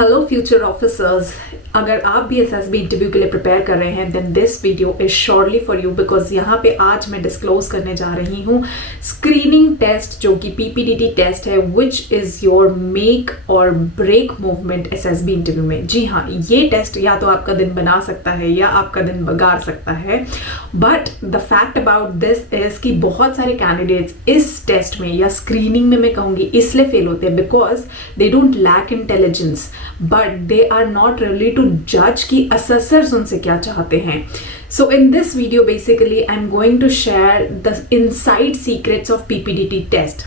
Hello future officers, अगर आप भी एसएसबी इंटरव्यू के लिए प्रिपेयर कर रहे हैं then this video is surely for you, because यहाँ पे आज मैं डिस्क्लोज करने जा रही हूँ स्क्रीनिंग टेस्ट जो कि पीपीडीटी टेस्ट है, विच इज योर मेक और ब्रेक मूवमेंट एसएसबी इंटरव्यू में। जी हाँ, ये टेस्ट या तो आपका दिन बना सकता है या आपका दिन बिगाड़ सकता है। But the fact about this is कि बहुत सारे कैंडिडेट्स इस टेस्ट में या स्क्रीनिंग में मैं कहूँगी इसलिए फेल होते हैं because they don't lack intelligence, but they are not really to जज कि असेसर्स उनसे क्या चाहते हैं। So in this video basically I am going to share the inside secrets of PPDT test.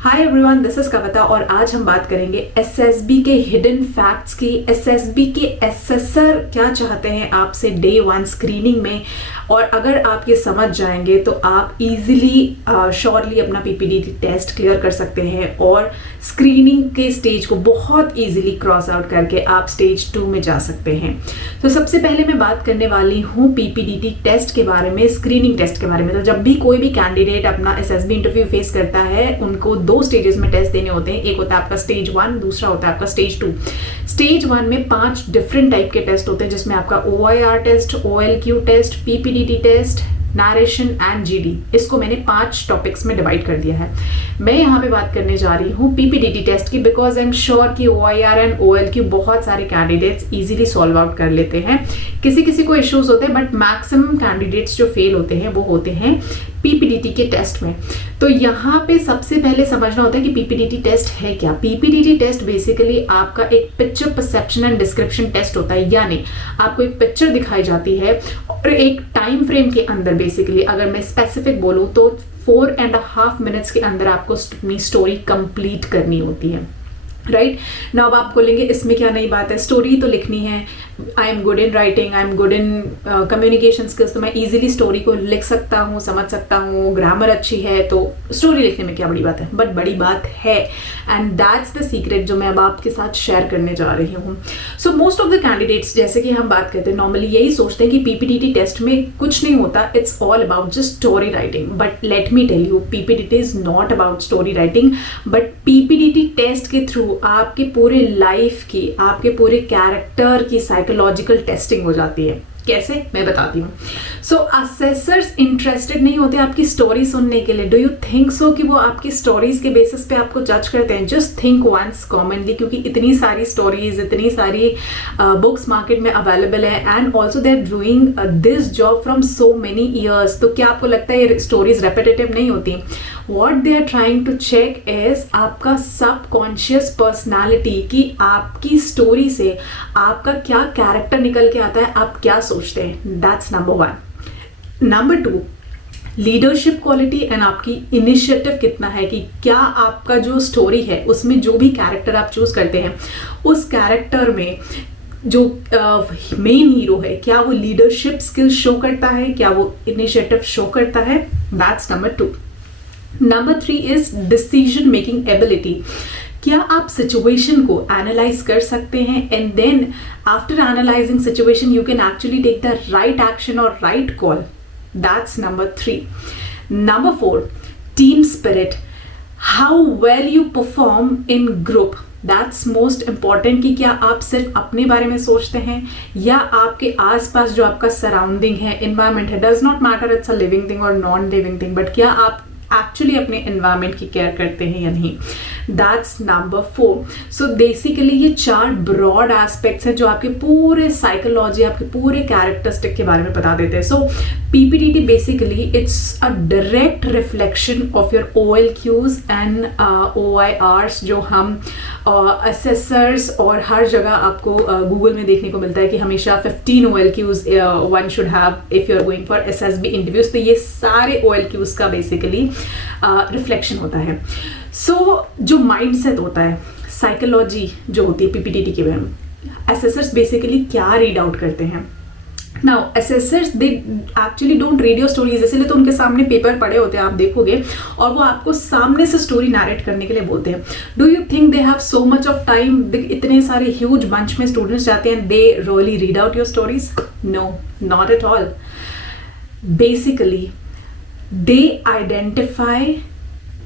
Hi everyone, this is Kavita और आज हम बात करेंगे एसएसबी के हिडन फैक्ट्स की। एसएसबी के एसेसर क्या चाहते हैं आपसे डे वन स्क्रीनिंग में, और अगर आप ये समझ जाएंगे तो आप इजीली श्योरली अपना पीपीडीटी टेस्ट क्लियर कर सकते हैं और स्क्रीनिंग के स्टेज को बहुत इजीली क्रॉस आउट करके आप स्टेज 2 में जा सकते हैं। तो सबसे पहले मैं बात करने वाली हूँ पीपीडीटी टेस्ट के बारे में, स्क्रीनिंग टेस्ट के बारे में। तो जब भी कोई भी कैंडिडेट अपना एसएसबी इंटरव्यू फेस करता है, उनको 2 स्टेजेस में टेस्ट देने होते हैं। एक होता है आपका स्टेज 1, दूसरा होता है आपका स्टेज 2। स्टेज 1 में 5 डिफरेंट टाइप के टेस्ट होते हैं, जिसमें आपका OIR test, OLQ test, PPDT test, narration and GD. इसको मैंने 5 टॉपिक्स में डिवाइड कर दिया है। मैं यहाँ पे बात करने जा रही हूँ पीपीडीटी टेस्ट की, बिकॉज आई एम श्योर कि OIR एंड OLQ बहुत सारे कैंडिडेट्स इजीली सॉल्व आउट कर लेते हैं। किसी किसी को इश्यूज होते हैं, बट मैक्सिमम कैंडिडेट्स जो फेल होते हैं वो होते हैं पीपीडीटी के टेस्ट में। तो यहाँ पे सबसे पहले समझना होता है कि पीपीडीटी टेस्ट है क्या। पीपीडीटी टेस्ट बेसिकली आपका एक picture perception and description test होता है, यानी आपको एक पिक्चर दिखाई जाती है और एक टाइम फ्रेम के अंदर बेसिकली, अगर मैं स्पेसिफिक बोलूँ तो 4.5 मिनट्स के अंदर आपको अपनी स्टोरी कंप्लीट करनी होती है। राइट नाउ आप बोलेंगे इसमें क्या नई बात है, स्टोरी तो लिखनी है। I am good in writing, I am good in communication skills, तो मैं इजीली स्टोरी को लिख सकता हूँ, समझ सकता हूँ, ग्रामर अच्छी है, तो स्टोरी लिखने में क्या बड़ी बात है। बट बड़ी बात है, एंड दैट्स द सीक्रेट जो मैं अब आपके साथ शेयर करने जा रही हूँ। So most of the candidates, जैसे कि हम बात करते हैं, नॉर्मली यही सोचते हैं कि पीपीडीटी टेस्ट में कुछ नहीं होता, it's all about just story writing. But let me tell you, PPDT is not about story writing, but PPDT test के थ्रू आपके पूरे लाइफ की, आपके पूरे कैरेक्टर की साइकोलॉजिकल टेस्टिंग हो जाती है। कैसे, मैं बताती हूँ। सो असेसर्स इंटरेस्टेड नहीं होते आपकी स्टोरी सुनने के लिए। डू यू थिंक सो कि वो आपकी स्टोरीज के बेसिस पे आपको जज करते हैं? जस्ट थिंक वंस कॉमनली, क्योंकि इतनी सारी स्टोरीज, इतनी सारी बुक्स मार्केट में अवेलेबल है, and also they are doing this job from so many years. तो क्या आपको लगता है ये स्टोरीज रेपिटेटिव नहीं होती? What they are trying to check is आपका सबकॉन्शियस पर्सनैलिटी, कि आपकी स्टोरी से आपका क्या कैरेक्टर निकल के आता है, आप क्या सोचते हैं। That's number 1। Number 2, leadership quality and आपकी इनिशिएटिव कितना है, कि क्या आपका जो स्टोरी है उसमें जो भी कैरेक्टर आप चूज करते हैं, उस कैरेक्टर में जो मेन हीरो है, क्या वो लीडरशिप स्किल शो करता है, क्या वो इनिशिएटिव शो करता है। That's number 2। Number 3 is decision making ability. क्या आप सिचुएशन को एनालाइज कर सकते हैं, and then after analysing situation you can actually take the right action or right call. That's number 3। Number 4, team spirit, how well you perform in group. That's most important, कि क्या आप सिर्फ अपने बारे में सोचते हैं या आपके आसपास जो आपका सराउंडिंग है, एनवायरमेंट है, does not matter it's a living thing और नॉन लिविंग थिंग, बट क्या आप एक्चुअली अपने एनवायरमेंट की केयर करते हैं या नहीं। That's number 4। सो बेसिकली ये 4 ब्रॉड एस्पेक्ट्स हैं जो आपके पूरे साइकोलॉजी, आपके पूरे कैरेक्टरिस्टिक के बारे में बता देते हैं। So PPDT basically it's a direct reflection of your OLQs and OIRs, जो हम असेसर्स और हर जगह आपको गूगल में देखने को मिलता है कि हमेशा 15 OLQs one should have if you are going for SSB interviews. तो ये सारे OLQs का बेसिकली रिफ्लेक्शन होता है। सो जो माइंडसेट होता है, साइकोलॉजी जो होती है पीपीडीटी के बारे में, एसेसर्स बेसिकली क्या रीड आउट करते हैं। Now assessors they actually don't read your stories, इसलिए तो उनके सामने पेपर पड़े होते हैं, आप देखोगे, और वो आपको सामने से स्टोरी नरेट करने के लिए बोलते हैं। Do you think they have so much of time? इतने सारे ह्यूज बंच में स्टूडेंट्स जाते हैं, they really read out your stories? No, not at all. Basically they identify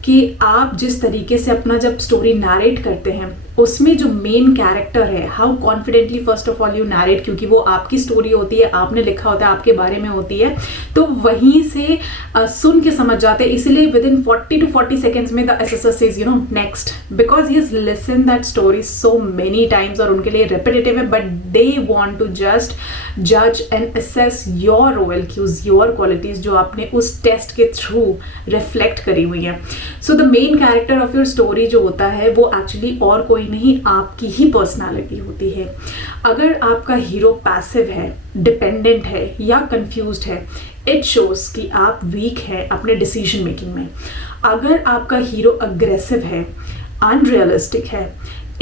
कि आप जिस तरीके से अपना जब स्टोरी नरेट करते हैं उसमें जो मेन कैरेक्टर है, how confidently first of all you narrate, क्योंकि वो आपकी स्टोरी होती है, आपने लिखा होता है, आपके बारे में होती है, तो वहीं से सुन के समझ जाते हैं. इसीलिए विद इन 40 to 40 seconds में the assessor says you know next, because he has listen that story so many times, और उनके लिए रेपिटेटिव है, but they want to just जज and assess your OLQs, your qualities जो आपने उस test के थ्रू रिफ्लेक्ट करी हुई है. So the main character of your story जो होता है वो एक्चुअली और कोई नहीं, आपकी ही पर्सनालिटी होती है. अगर आपका हीरो पैसिव है, डिपेंडेंट है या कंफ्यूज्ड है, इट शोज कि आप वीक है अपने डिसीजन मेकिंग में. अगर आपका हीरो अग्रेसिव है, अनरियलिस्टिक है,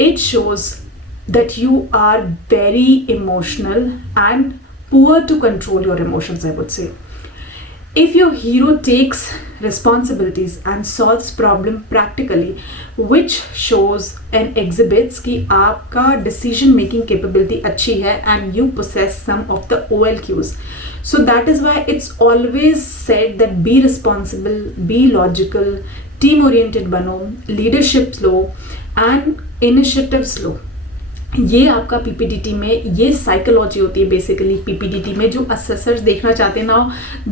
it shows that you are very emotional and poor to control your emotions, I would say. If your hero takes responsibilities and solves problem practically, which shows and exhibits कि आपका decision making capability अच्छी है and you possess some of the OLQs. So that is why it's always said that be responsible, be logical, team oriented बनो, leadership low and initiatives लो. ये आपका PPDT में ये psychology होती है बेसिकली PPDT में, जो असेसर्स देखना चाहते हैं. Now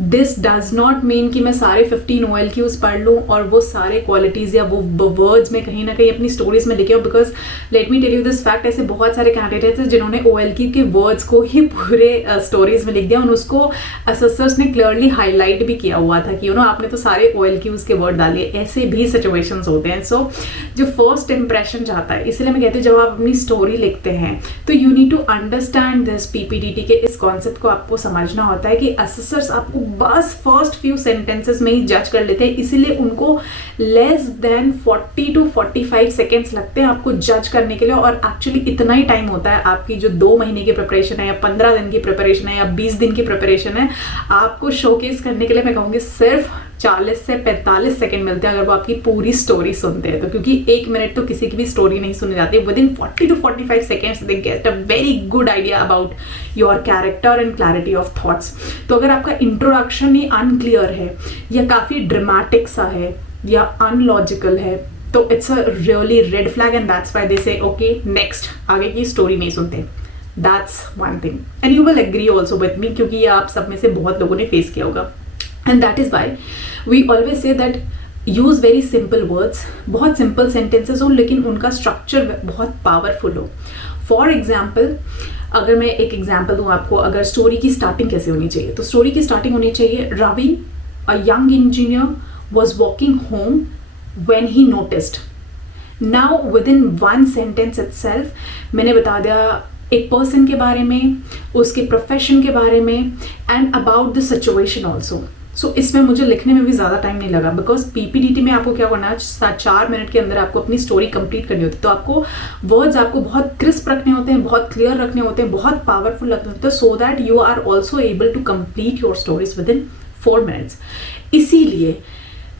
this does not mean कि मैं सारे 15 OLQs पढ़ लूँ और वो सारे क्वालिटीज़ या वो वर्ड्स में कहीं ना कहीं अपनी स्टोरीज में लिखे हो, because let me tell you this fact, ऐसे बहुत सारे कैंडिडेट्स हैं जिन्होंने OLQ के वर्ड्स को ही पूरे स्टोरीज में लिख दिया और उसको असेसर्स ने क्लियरली हाईलाइट भी किया हुआ था कि आपने तो सारे OLQs के वर्ड डालिए. ऐसे भी सिचुएशंस होते हैं. सो जो फर्स्ट इंप्रेशन जाता है, इसलिए मैं कहती हूँ जब आप अपनी स्टोरी लिखते हैं तो you need to understand this. PPDT के इस कॉन्सेप्ट को आपको समझना होता है कि असेसर्स आपको बस फर्स्ट फ्यू सेंटेंसेस में ही जज कर लेते हैं, इसीलिए उनको लेस देन 40 to 45 सेकेंड्स लगते हैं आपको जज करने के लिए. और एक्चुअली इतना ही टाइम होता है आपकी जो 2 महीने की प्रिपरेशन है या 15 दिन की प्रिपरेशन है या 20 दिन की प्रिपरेशन है, आपको शोकेस करने के लिए मैं कहूँगी सिर्फ 40 से 45 सेकेंड मिलते हैं अगर वो आपकी पूरी स्टोरी सुनते हैं तो. क्योंकि 1 मिनट तो किसी की भी स्टोरी नहीं सुनी जाती. With in 40 to 45 seconds they get a very good idea about your character and clarity of thoughts. तो अगर आपका इंट्रोडक्शन ही अनक्लियर है या काफ़ी ड्रामेटिक सा है या अनलॉजिकल है तो it's a really red flag and that's why they say okay next, आगे की स्टोरी नहीं सुनते. That's one thing and you will agree also with me, क्योंकि ये आप सब में से बहुत लोगों ने फेस किया होगा. And that is why we always say that use very simple words, बहुत simple sentences हो लेकिन उनका structure बहुत powerful हो. For example, अगर मैं एक एग्जाम्पल दूँ आपको, अगर स्टोरी की स्टार्टिंग कैसे होनी चाहिए तो स्टोरी की स्टार्टिंग होनी चाहिए, Ravi a young engineer was walking home when he noticed. Now within one sentence itself मैंने बता दिया एक पर्सन के बारे में, उसके प्रोफेशन के बारे में and about the situation also. So इसमें मुझे लिखने में भी ज़्यादा टाइम नहीं लगा बिकॉज PPDT में आपको क्या करना है, 4 मिनट के अंदर आपको अपनी स्टोरी कंप्लीट करनी होती है. तो आपको वर्ड्स आपको बहुत क्रिस्प रखने होते हैं, बहुत क्लियर रखने होते हैं, बहुत पावरफुल रखने होते हैं, so that you are also able to complete your stories within 4 minutes. इसीलिए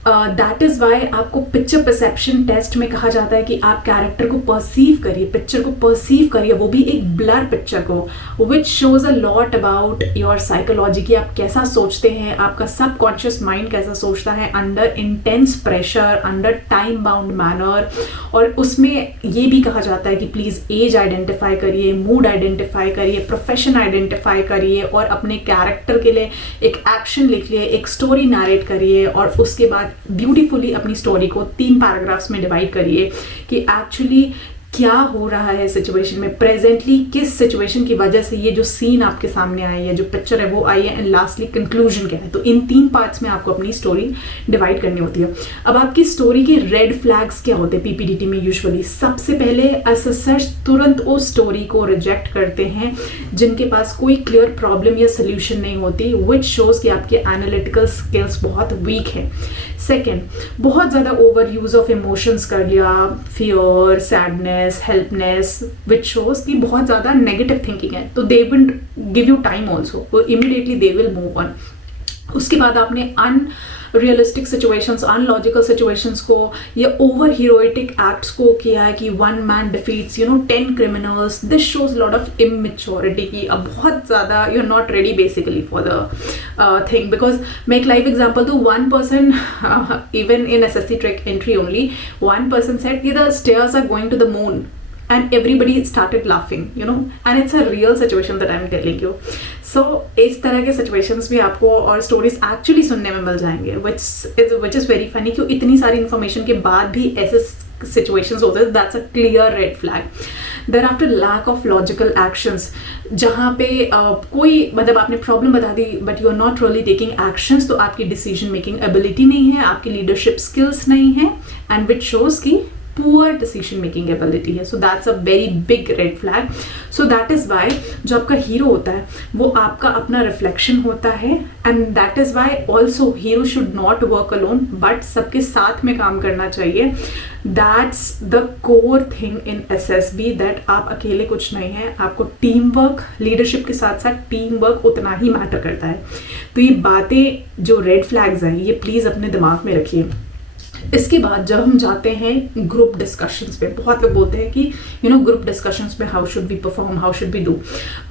दैट इज़ वाई आपको पिक्चर परसेप्शन टेस्ट में कहा जाता है कि आप कैरेक्टर को परसीव करिए, पिक्चर को परसीव करिए, वो भी एक ब्लर पिक्चर को, which shows a lot about your psychology कि आप कैसा सोचते हैं, आपका सबकॉन्शियस माइंड कैसा सोचता है under intense pressure, under time bound manner. और उसमें ये भी कहा जाता है कि प्लीज़ एज आइडेंटिफाई करिए, मूड आइडेंटिफाई करिए, प्रोफेशन आइडेंटिफाई करिए और अपने कैरेक्टर के लिए एक एक्शन लिख लिए, एक स्टोरी नरेट करिए और उसके बाद ब्यूटीफुली अपनी स्टोरी को 3 पैराग्राफ्स में डिवाइड करिए कि एक्चुअली क्या हो रहा है सिचुएशन में, प्रेजेंटली किस सिचुएशन की वजह से ये जो सीन आपके सामने आया है, जो पिक्चर है वो आई है, एंड लास्टली कंक्लूजन क्या है. तो इन 3 पार्ट्स में आपको अपनी स्टोरी डिवाइड करनी होती है. अब आपकी स्टोरी के रेड फ्लैग्स क्या होते हैं PPDT में यूजुअली? सबसे पहले असेसर्स तुरंत उस स्टोरी को रिजेक्ट करते हैं जिनके पास कोई क्लियर प्रॉब्लम या सोल्यूशन नहीं होती, विच शोज कि आपके एनालिटिकल स्किल्स बहुत वीक है. सेकेंड, बहुत ज़्यादा ओवर यूज ऑफ इमोशंस कर लिया, fear, sadness, helplessness, which shows कि बहुत ज़्यादा नेगेटिव थिंकिंग है. तो they will give you time also, तो immediately they will move on. उसके बाद आपने अनरियलिस्टिक सिचुएशंस, अनलॉजिकल सिचुएशंस को या ओवर हीरोइटिक एक्ट्स को किया है कि 1 man defeats 10 criminals. This shows lot of immaturity की अब बहुत ज़्यादा you are not ready basically for the thing. Because मैं एक लाइव एग्जाम्पल दूँ, 1 person even in SSC track entry only 1 person said कि the stairs are going to the moon. and everybody started laughing, you know, and it's a real situation that I'm telling you. So इस तरह के situations भी आपको और stories actually सुनने में मिल जाएंगे, which is very funny, क्यों इतनी सारी information के बाद भी ऐसे situations होते हैं. That's a clear red flag. Thereafter lack of logical actions, जहाँ पे कोई मतलब आपने प्रॉब्लम बता दी but you are not really taking actions, तो आपकी डिसीजन मेकिंग एबिलिटी नहीं है, आपकी लीडरशिप स्किल्स नहीं है, एंड विच शोज की पुअर डिसीजन मेकिंग एबिलिटी है. So that's a very big red flag. So that is why जो आपका हीरो होता है वो आपका अपना रिफ्लेक्शन होता है, and that is why also hero should not work alone, but सबके साथ में काम करना चाहिए. That's the core thing in SSB, that आप अकेले कुछ नहीं है, आपको टीम वर्क, लीडरशिप के साथ साथ टीम वर्क उतना ही मैटर करता है. तो ये बातें जो रेड फ्लैग्स हैं ये प्लीज़ अपने दिमाग में रखिए. इसके बाद जब हम जाते हैं ग्रुप डिस्कशंस पे, बहुत लोग बोलते हैं कि यू नो ग्रुप डिस्कशंस में how should we perform, how should we do.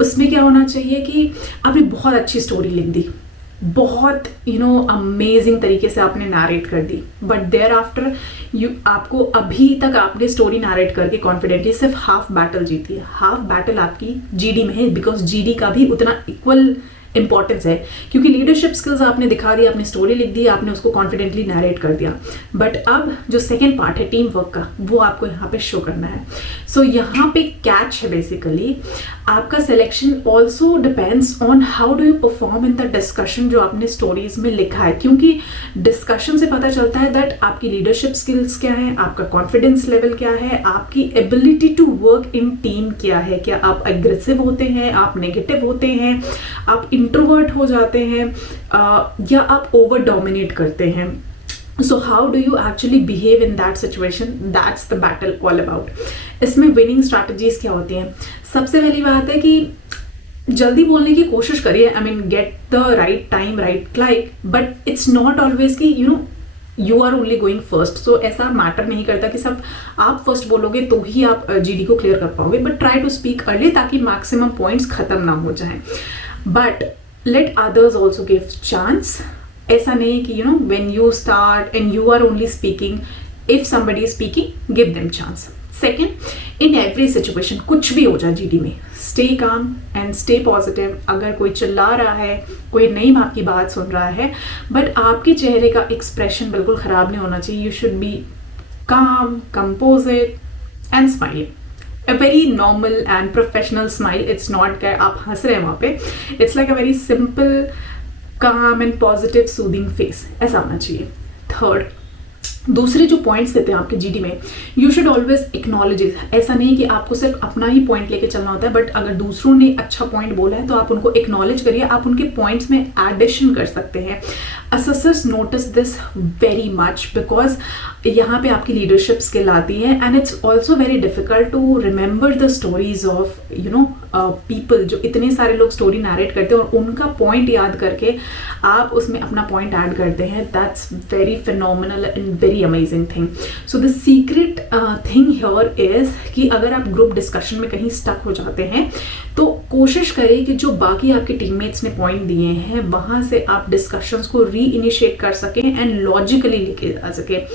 उसमें क्या होना चाहिए कि आपने बहुत अच्छी स्टोरी लिख दी, बहुत यू नो अमेजिंग तरीके से आपने नैरेट कर दी, बट देयर आफ्टर आपको अभी तक आपने स्टोरी नैरेट करके कॉन्फिडेंटली सिर्फ हाफ बैटल जीती है. हाफ बैटल आपकी GD में है, बिकॉज GD का भी उतना इक्वल इंपॉर्टेंस है, क्योंकि लीडरशिप स्किल्स आपने दिखा दी, आपने स्टोरी लिख दी, आपने उसको कॉन्फिडेंटली नैरेट कर दिया, बट अब जो सेकेंड पार्ट है टीम वर्क का वो आपको यहाँ पे शो करना है. सो यहाँ पे कैच है बेसिकली आपका selection also depends on how do you perform in the discussion जो आपने स्टोरीज में लिखा है, क्योंकि डिस्कशन से पता चलता है दैट आपकी लीडरशिप स्किल्स क्या है, आपका कॉन्फिडेंस लेवल क्या है, आपकी ability to work in team क्या है. क्या आप एग्रेसिव होते हैं, आप नेगेटिव होते हैं, आप इंट्रोवर्ट हो जाते हैं, या आप ओवर डोमिनेट करते हैं. So how do you actually behave in that situation? That's the battle all about. इसमें winning strategies क्या होती हैं? सबसे पहली बात है कि जल्दी बोलने की कोशिश करिए. I mean get the right time, right click, but it's not always कि you know you are only going first. So ऐसा मैटर नहीं करता कि सब आप फर्स्ट बोलोगे तो ही आप GD को क्लियर कर पाओगे, but try to speak early ताकि मैक्सिमम पॉइंट्स खत्म ना हो जाएं. But let others also give chance. ऐसा नहीं कि you know when you start and you are only speaking, if somebody is speaking give them chance. Second, in every situation कुछ भी हो जाए GD में, stay calm and stay positive. अगर कोई चिल्ला रहा है, कोई नहीं आपकी बात सुन रहा है, बट आपके चेहरे का एक्सप्रेशन बिल्कुल ख़राब नहीं होना चाहिए. यू शुड बी काम, composite and smiling. A very normal and professional smile. It's not कि आप हंस रहे हैं वहाँ पे. It's like a very simple, calm and positive, soothing face. ऐसा होना चाहिए. Third, दूसरे जो पॉइंट्स देते हैं आपके GD में, you should always acknowledge it. ऐसा नहीं कि आपको सिर्फ अपना ही पॉइंट लेके चलना होता है, बट अगर दूसरों ने अच्छा पॉइंट बोला है तो आप उनको एक्नॉलेज करिए, आप उनके पॉइंट्स में एडिशन कर सकते हैं. Assessors notice this very much because यहाँ पे आपकी लीडरशिप स्किल आती है, and it's also very difficult to remember the stories of you know people. जो इतने सारे लोग स्टोरी नैरेट करते हैं और उनका पॉइंट याद करके आप उसमें अपना पॉइंट ऐड करते हैं. That's very phenomenal and very amazing thing. So the secret thing here is कि अगर आप ग्रुप डिस्कशन में कहीं स्टक हो जाते हैं तो कोशिश करें कि जो बाकी आपके टीममेट्स ने पॉइंट दिए हैं वहाँ से आप डिस्कशंस को री इनिशिएट कर सकें एंड लॉजिकली लेके जा सकें.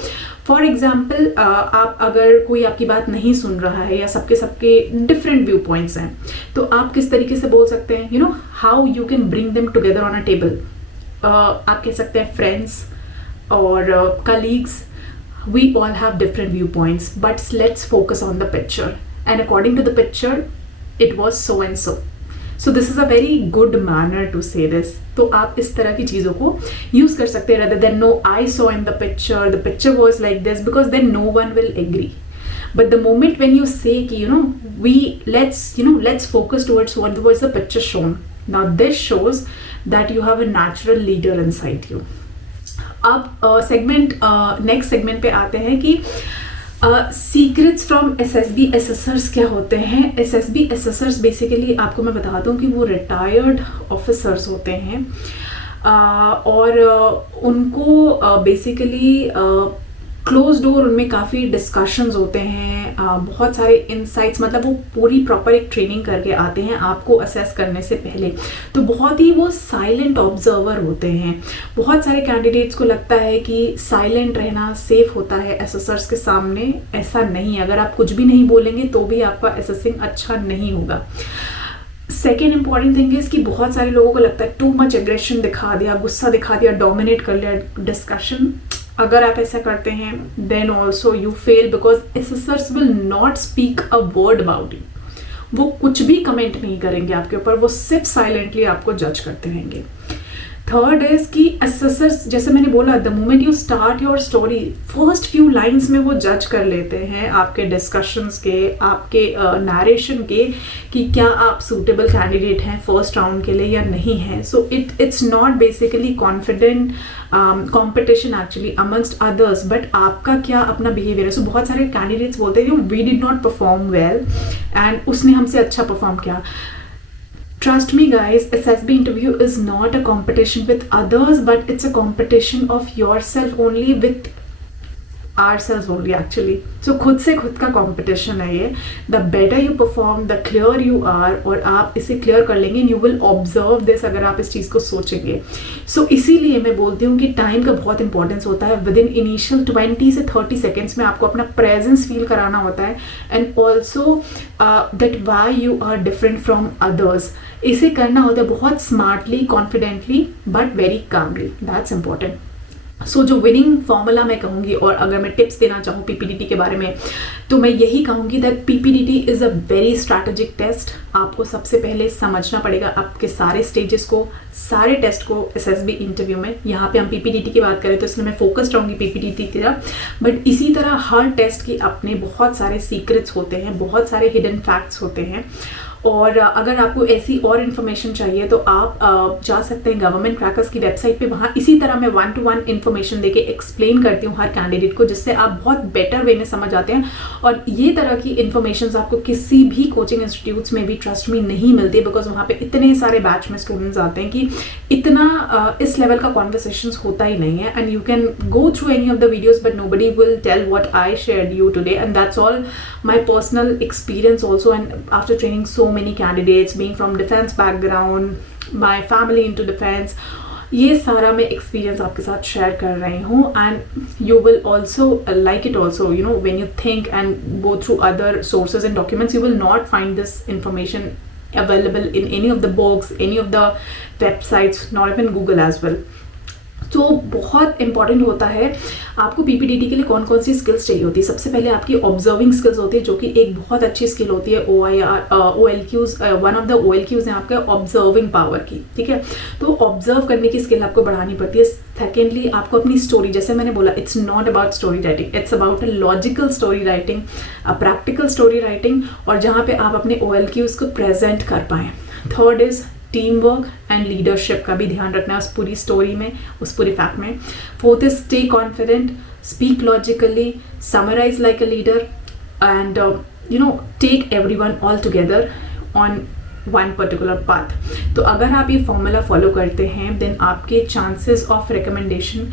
फॉर एग्जाम्पल, आप अगर कोई आपकी बात नहीं सुन रहा है या सबके डिफरेंट व्यू पॉइंट्स हैं, तो आप किस तरीके से बोल सकते हैं, you know how you can bring them together on a table. आप कह सकते हैं फ्रेंड्स और colleagues, we all have different viewpoints, but let's focus on the picture, and according to the picture it was so and so. So this is a very good manner to say this. तो आप इस तरह की चीज़ों को use कर सकते हैं rather than no I saw in the picture was like this, because then no one will agree. But the moment when you say कि you know let's focus towards what was the picture shown. Now this shows that you have a natural leader inside you. अब next segment पे आते हैं कि secrets from SSB assessors क्या होते हैं. SSB assessors basically आपको मैं बता दूं कि वो रिटायर्ड ऑफिसर्स होते हैं, और उनको बेसिकली क्लोज डोर उनमें काफ़ी डिस्कशंस होते हैं, बहुत सारे इनसाइट्स, मतलब वो पूरी प्रॉपर एक ट्रेनिंग करके आते हैं आपको असेस करने से पहले। तो बहुत ही वो साइलेंट ऑब्जर्वर होते हैं। बहुत सारे कैंडिडेट्स को लगता है कि साइलेंट रहना सेफ होता है एसेसर्स के सामने। ऐसा नहीं है, अगर आप कुछ भी नहीं बोलेंगे तो भी आपका एसेसिंग अच्छा नहीं होगा। सेकेंड इंपॉर्टेंट थिंग इज कि बहुत सारे लोगों को लगता है टू मच एग्रेशन दिखा दिया, गुस्सा दिखा दिया, डोमिनेट कर लिया डिस्कशन। अगर आप ऐसा करते हैं then also you fail, because assessors will not speak a word about you. वो कुछ भी कमेंट नहीं करेंगे आपके ऊपर, वो सिर्फ साइलेंटली आपको जज करते रहेंगे। थर्ड इज कि असेसर्स, जैसे मैंने बोला, the moment you start your story, first few lines में वो जज कर लेते हैं आपके डिस्कशंस के, आपके नरेशन के, कि क्या आप सूटेबल कैंडिडेट हैं फर्स्ट राउंड के लिए या नहीं है। So it's not basically confident competition actually amongst others, but आपका क्या अपना बिहेवियर है। सो बहुत सारे कैंडिडेट्स बोलते हैं we did not perform well and उसने हमसे अच्छा परफॉर्म किया। Trust me guys, SSB interview is not a competition with others, but it's a competition of yourself only, with ourselves only actually. So खुद से खुद का competition है ये। The better you perform, the clear you are, और आप इसे clear कर लेंगे, you will observe this अगर आप इस चीज़ को सोचेंगे। So इसीलिए मैं बोलती हूँ कि time का बहुत importance होता है। Within initial 20 से 30 seconds में आपको अपना presence feel कराना होता है, and also that why you are different from others। इसे करना होता है बहुत smartly, confidently, but very calmly. That's important. So जो विनिंग फॉर्मूला मैं कहूँगी, और अगर मैं टिप्स देना चाहूँ पीपीडीटी के बारे में, तो मैं यही कहूँगी that PPDT is a very strategic test. आपको सबसे पहले समझना पड़ेगा आपके सारे स्टेजेस को, सारे टेस्ट को एसएसबी इंटरव्यू में। यहाँ पे हम पीपीडीटी की बात करें तो इसलिए मैं फोकस्ड रहूँगी पीपीडीटी की तरफ, बट इसी तरह हर टेस्ट की अपने बहुत सारे सीक्रेट्स होते हैं, बहुत सारे हिडन फैक्ट्स होते हैं। और अगर आपको ऐसी और इन्फॉर्मेशन चाहिए तो आप जा सकते हैं गवर्नमेंट क्रैकर्स की वेबसाइट पे। वहाँ इसी तरह मैं 1-to-1 इन्फॉर्मेशन देके एक्सप्लेन करती हूँ हर कैंडिडेट को, जिससे आप बहुत बेटर वे में समझ आते हैं। और ये तरह की इन्फॉर्मेशन आपको किसी भी कोचिंग इंस्टीट्यूट्स में भी, ट्रस्ट मी, नहीं मिलती, बिकॉज वहाँ पे इतने सारे बैच में स्टूडेंट्स आते हैं कि इतना इस लेवल का कॉन्वर्सेशन होता ही नहीं है। And you can go through any of the videos but nobody will tell what I shared you today, and that's all my personal experience also. And after training so many candidates, being from defense background, my family into defense, ये सारा मैं experience आपके साथ share कर रही हूँ। And you will also like it also, you know, when you think and go through other sources and documents, you will not find this information available in any of the books, any of the websites, not even Google as well. तो बहुत important होता है आपको PPDT के लिए कौन कौन सी skills चाहिए होती है। सबसे पहले आपकी ऑब्जर्विंग स्किल्स होती है, जो कि एक बहुत अच्छी स्किल होती है। OLQs, one of the OLQs है आपका ऑब्जर्विंग पावर की, ठीक है। तो ऑब्जर्व करने की स्किल आपको बढ़ानी पड़ती है। सेकेंडली, आपको अपनी स्टोरी, जैसे मैंने बोला, it's not about story writing, it's about a logical story writing, a practical story writing, और जहाँ पे आप अपने OLQs को प्रेजेंट कर पाएँ। Third is team work and leadership का भी ध्यान रखना है उस पूरी स्टोरी में, उस पूरी फैक्ट में। Fourth is stay confident, speak logically, summarise like a leader, and you know, take everyone all together on one particular path. तो अगर आप ये फॉर्मूला फॉलो करते हैं देन आपके चांसेस ऑफ रिकमेंडेशन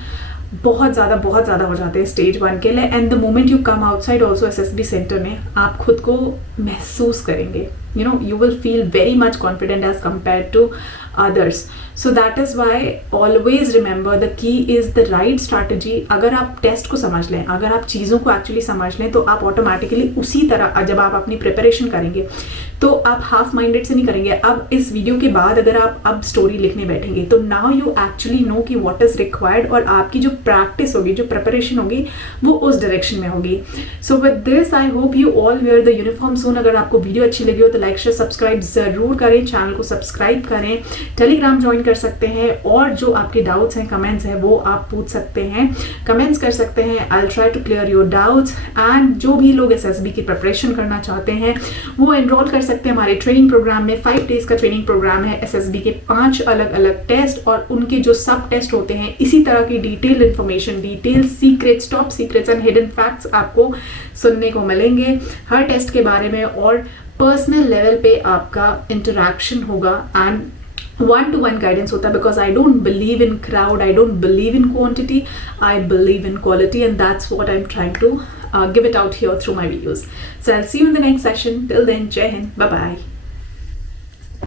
बहुत ज़्यादा हो जाते हैं स्टेज 1 के लिए। And the moment you come outside also SSB centre में, आप खुद को महसूस करेंगे, you know, you will feel very much confident as compared to others. So that is why always remember the key is the right strategy. अगर आप test को समझ लें, अगर आप चीज़ों को एक्चुअली समझ लें, तो आप ऑटोमेटिकली उसी तरह जब आप अपनी प्रिपरेशन करेंगे तो आप हाफ माइंडेड से नहीं करेंगे। अब इस वीडियो के बाद अगर आप अब स्टोरी लिखने बैठेंगे तो नाउ यू एक्चुअली नो कि व्हाट इज रिक्वायर्ड, और आपकी जो प्रैक्टिस होगी, जो प्रिपरेशन होगी, वो उस डायरेक्शन में होगी। So with this I hope you all wear the uniform soon. अगर आपको वीडियो अच्छी लगी हो तो लाइक शेयर सब्सक्राइब जरूर करें, चैनल को सब्सक्राइब करें, टेलीग्राम ज्वाइन कर सकते हैं, और जो आपके डाउट्स हैं, कमेंट्स हैं, वो आप पूछ सकते हैं, कमेंट्स कर सकते हैं। I will try to clear your doubts. And जो भी लोग एसएसबी की प्रिपरेशन करना चाहते हैं वो एनरोल कर सकते हैं हमारे ट्रेनिंग प्रोग्राम में। 5 डेज का ट्रेनिंग प्रोग्राम है। एसएसबी के 5 अलग अलग टेस्ट और उनके जो सब टेस्ट होते हैं, इसी तरह की detail information, detail secrets, top secrets and hidden facts आपको सुनने को मिलेंगे हर टेस्ट के बारे में, और पर्सनल लेवल पे आपका इंटरेक्शन होगा। एंड 1-to-1 गाइडेंस होता है, because I don't believe in crowd, I don't believe in quantity, I believe in quality, and that's what I am trying to give it out here through my videos. So I'll see you in the next session. Till then, Jai Hind, bye bye.